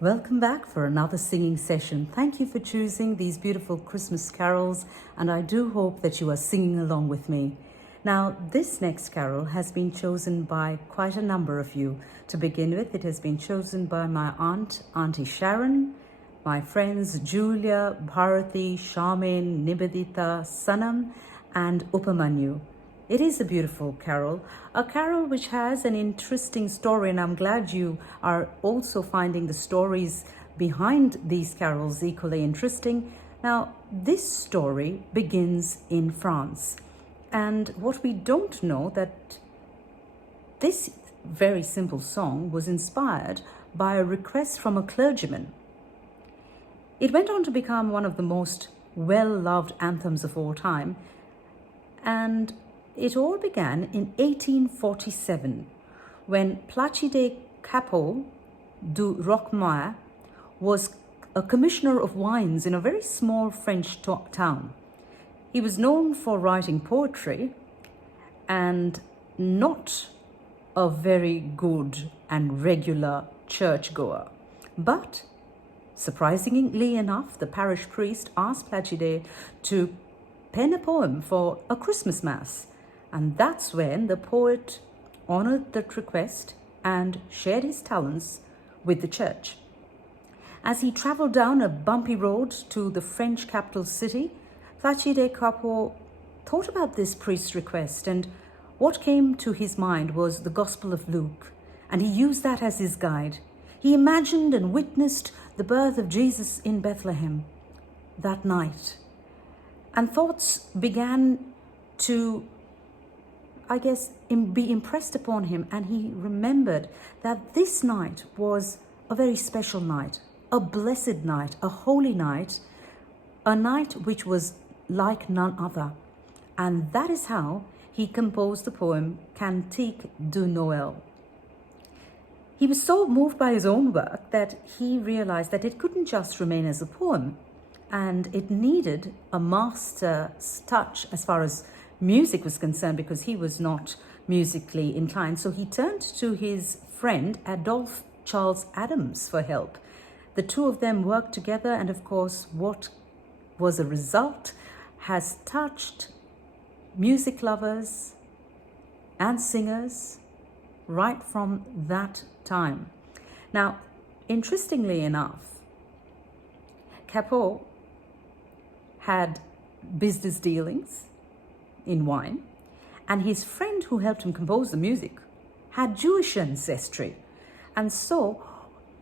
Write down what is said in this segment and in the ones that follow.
Welcome back for another singing session. Thank you for choosing these beautiful Christmas carols, and I do hope that you are singing along with me. Now, this next carol has been chosen by quite a number of you. To begin with, it has been chosen by my aunt, Auntie Sharon, my friends Julia, Bharati, Charmaine, Nibadita, Sanam, and Upamanyu. It is a beautiful carol, a carol which has an interesting story, and I'm glad you are also finding the stories behind these carols equally interesting. Now, this story begins in France, and what we don't know that this very simple song was inspired by a request from a clergyman. It went on to become one of the most well-loved anthems of all time, and it all began in 1847 when Placide Cappeau du Roquemaire was a commissioner of wines in a very small French town. He was known for writing poetry and not a very good and regular churchgoer. But surprisingly enough, the parish priest asked Placide to pen a poem for a Christmas Mass. And that's when the poet honored that request and shared his talents with the church. As he traveled down a bumpy road to the French capital city, Placide Cappeau thought about this priest's request, and what came to his mind was the Gospel of Luke, and he used that as his guide. He imagined and witnessed the birth of Jesus in Bethlehem that night, and thoughts began to be impressed upon him, and he remembered that this night was a very special night, a blessed night, a holy night, a night which was like none other. And that is how he composed the poem Cantique de Noël. He was so moved by his own work that he realized that it couldn't just remain as a poem, and it needed a master's touch as far as music was concerned, because he was not musically inclined. So he turned to his friend Adolphe Adams for help. The two of them worked together, and of course what was a result has touched music lovers and singers right from that time. Now, interestingly enough, Cappeau had business dealings in wine, and his friend who helped him compose the music had Jewish ancestry. And so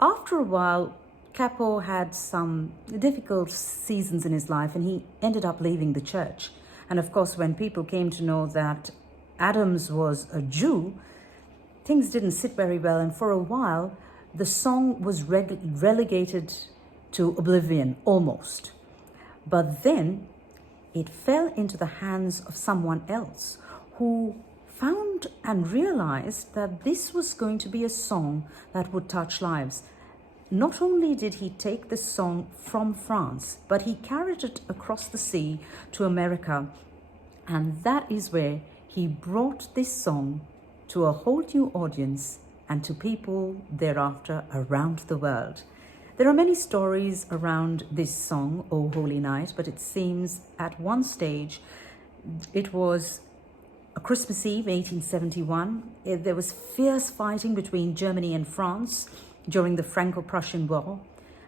after a while, Cappeau had some difficult seasons in his life, and he ended up leaving the church. And of course, when people came to know that Adams was a Jew, things didn't sit very well, and for a while the song was relegated to oblivion almost. But then it fell into the hands of someone else who found and realized that this was going to be a song that would touch lives. Not only did he take this song from France, but he carried it across the sea to America. And that is where he brought this song to a whole new audience and to people thereafter around the world. There are many stories around this song, O Holy Night, but it seems at one stage it was a Christmas Eve, 1871. There was fierce fighting between Germany and France during the Franco-Prussian War,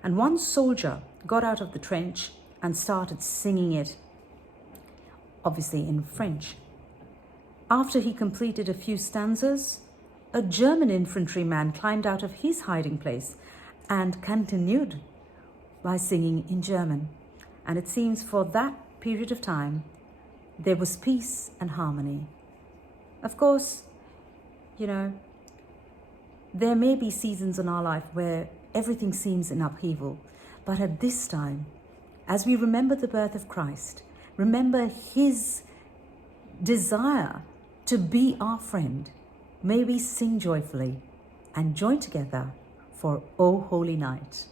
and one soldier got out of the trench and started singing it, obviously in French. After he completed a few stanzas, a German infantryman climbed out of his hiding place and continued by singing in German. And it seems for that period of time, there was peace and harmony. Of course, there may be seasons in our life where everything seems in upheaval, but at this time, as we remember the birth of Christ, remember his desire to be our friend, may we sing joyfully and join together for O Holy Night.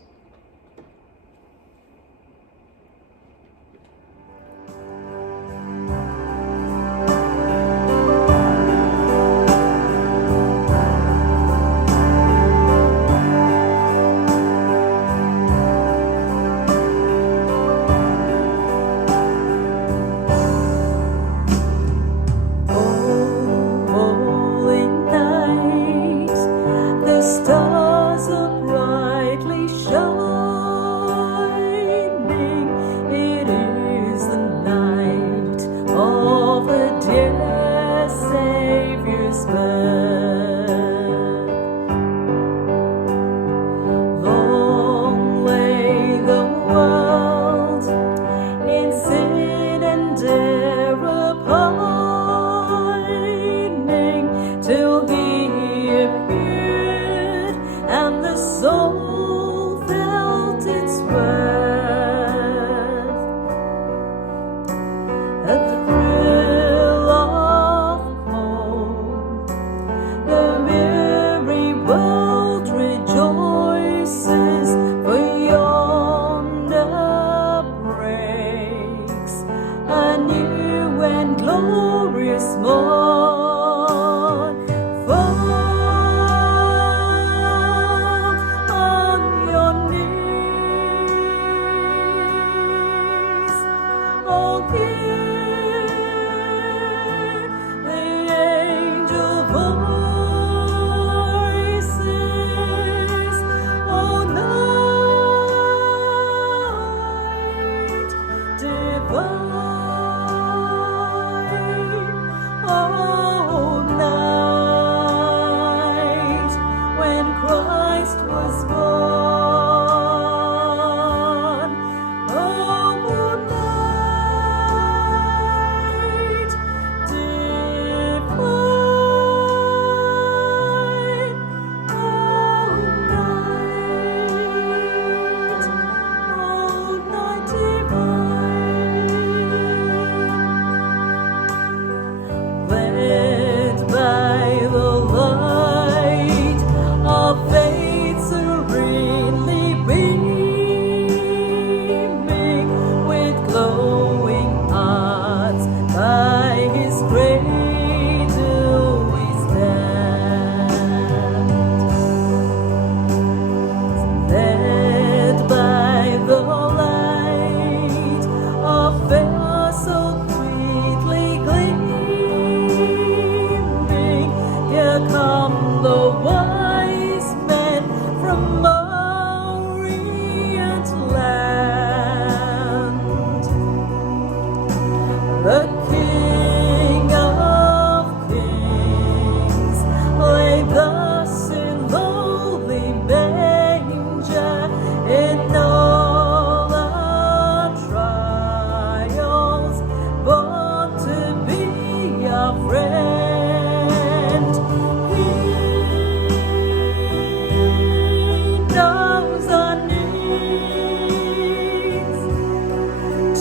knows our needs.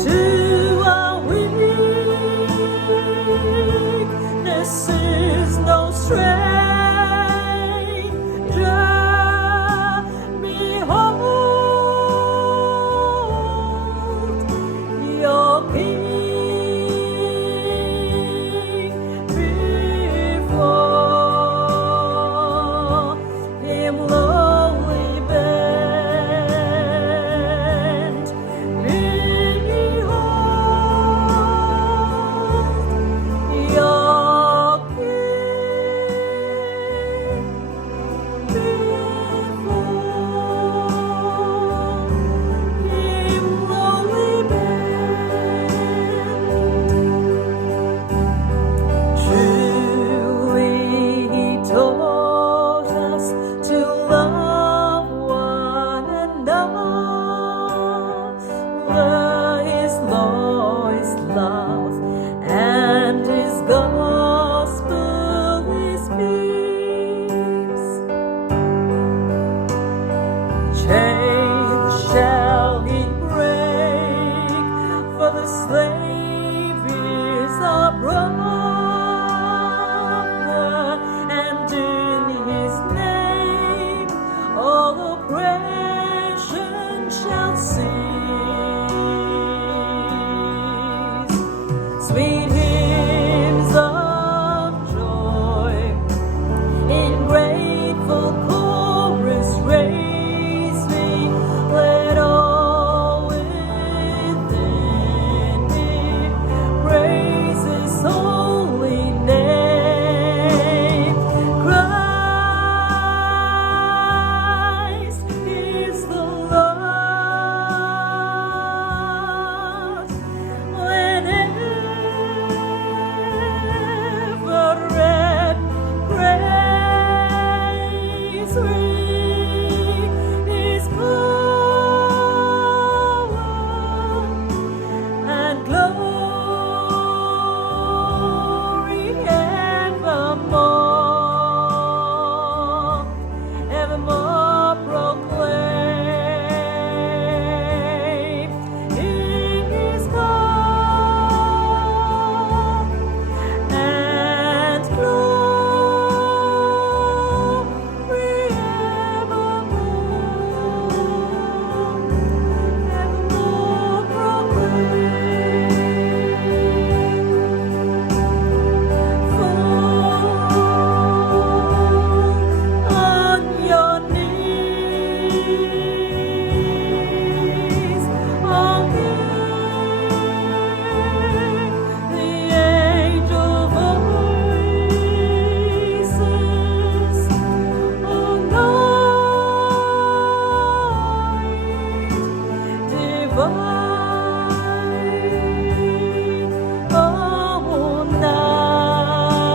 To our weakness is no stranger. Behold, your King before him lowly bend. Behold, your King before him lowly bend. Truly he taught us to love one another. His law is love, and his gospel is peace. Chains shall he break, for the slave is our brother, and in his name all oppression shall cease. Sweet hymns of joy in grateful chorus raise me, let all within me praise his holy name. Christ is the Lord. Whenever red praise we his power and glory evermore, evermore proclaim. In his power and glory evermore proclaim. Fall on your knees, all the angel voices, anoint divine, all night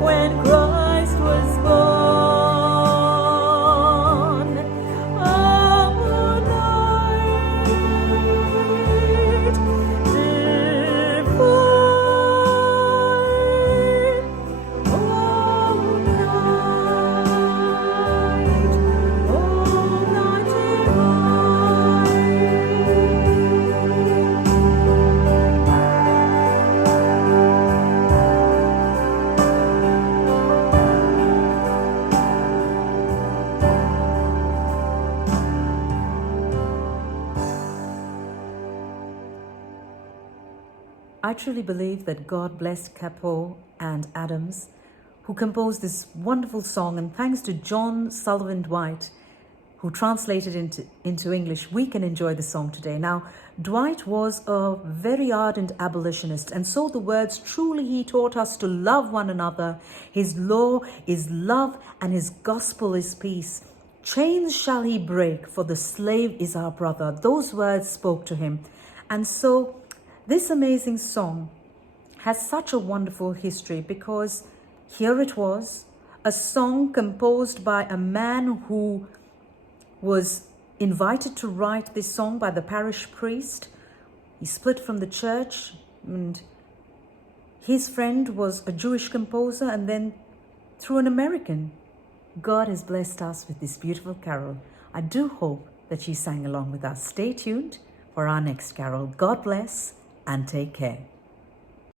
when Christ was born, all night divine, all night I truly believe that God blessed Cappeau and Adams, who composed this wonderful song, and thanks to John Sullivan Dwight, who translated into English, we can enjoy the song today. Now, Dwight was a very ardent abolitionist, and so the words, truly he taught us to love one another, his law is love, and his gospel is peace. Chains shall he break, for the slave is our brother. Those words spoke to him. And so this amazing song has such a wonderful history, because here it was, a song composed by a man who was invited to write this song by the parish priest. He split from the church, and his friend was a Jewish composer, and then through an American, God has blessed us with this beautiful carol. I do hope that you sang along with us. Stay tuned for our next carol. God bless and take care.